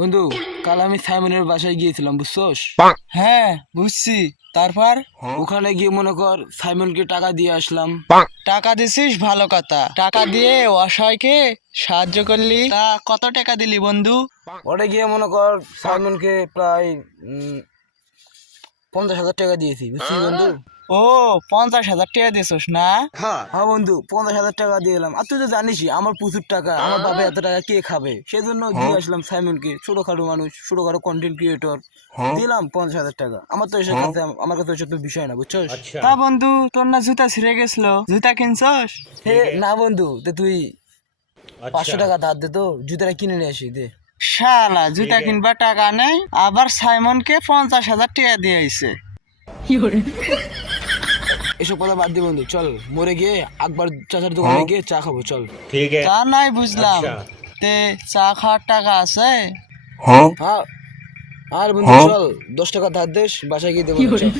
বন্ধু, কাল আমি সাইমনের বাসায় গিয়েছিলাম, বুঝছোস? হ্যাঁ বুঝছি। তারপর ওখানে গিয়ে মনে কর সাইমনকে টাকা দিয়ে আসলাম। টাকা দিছিস, ভালো কথা। টাকা দিয়ে অসহায়কে সাহায্য করলি। তা কত টাকা দিলি বন্ধু? ওটা গিয়ে মনে কর সাইমনকে প্রায় 50,000 টাকা দিয়েছি, বুঝছিস বন্ধু? ও, 50,000 টাকা দিছিস না? হ্যাঁ বন্ধু, 50,000 টাকা দিয়ে এলাম। আর তুই তো জানিসই আমার প্রচুর টাকা, আমার বাবা এত টাকা কে খাবে, সেজন্য দিয়ে আসলাম সাইমনকে। ছোটখাটো মানুষ, ছোটখাটো কন্টেন্ট ক্রিয়েটর, দিলাম 50,000 টাকা। আমার তো এসব কাছে, আমার কাছে এসব তো বিষয় না, বুঝছস? তা বন্ধু, তোর না জুতা ছিঁড়ে গেছিল, জুতা কিনছস? হে না বন্ধু, তো তুই 500 টাকা ধার দে, তো জুতাটা কিনে নিয়ে আসি দে। শালা জুতা কিনবার টাকা নেই, আবার সাইমনকে 50,000 টাকা দিয়ে আইছে। এসব কথা বাদ দি বন্ধু, চল মোড়ে গিয়ে আকবর চাচার দোকানে গিয়ে চা খাবো, চল। তা নাই বুঝলাম, তে চা খাওয়ার টাকা আছে? হ্যাঁ, আর বন্ধু চল, 10 টাকা ধার দেস, বাসায় গিয়ে দেবো, চল।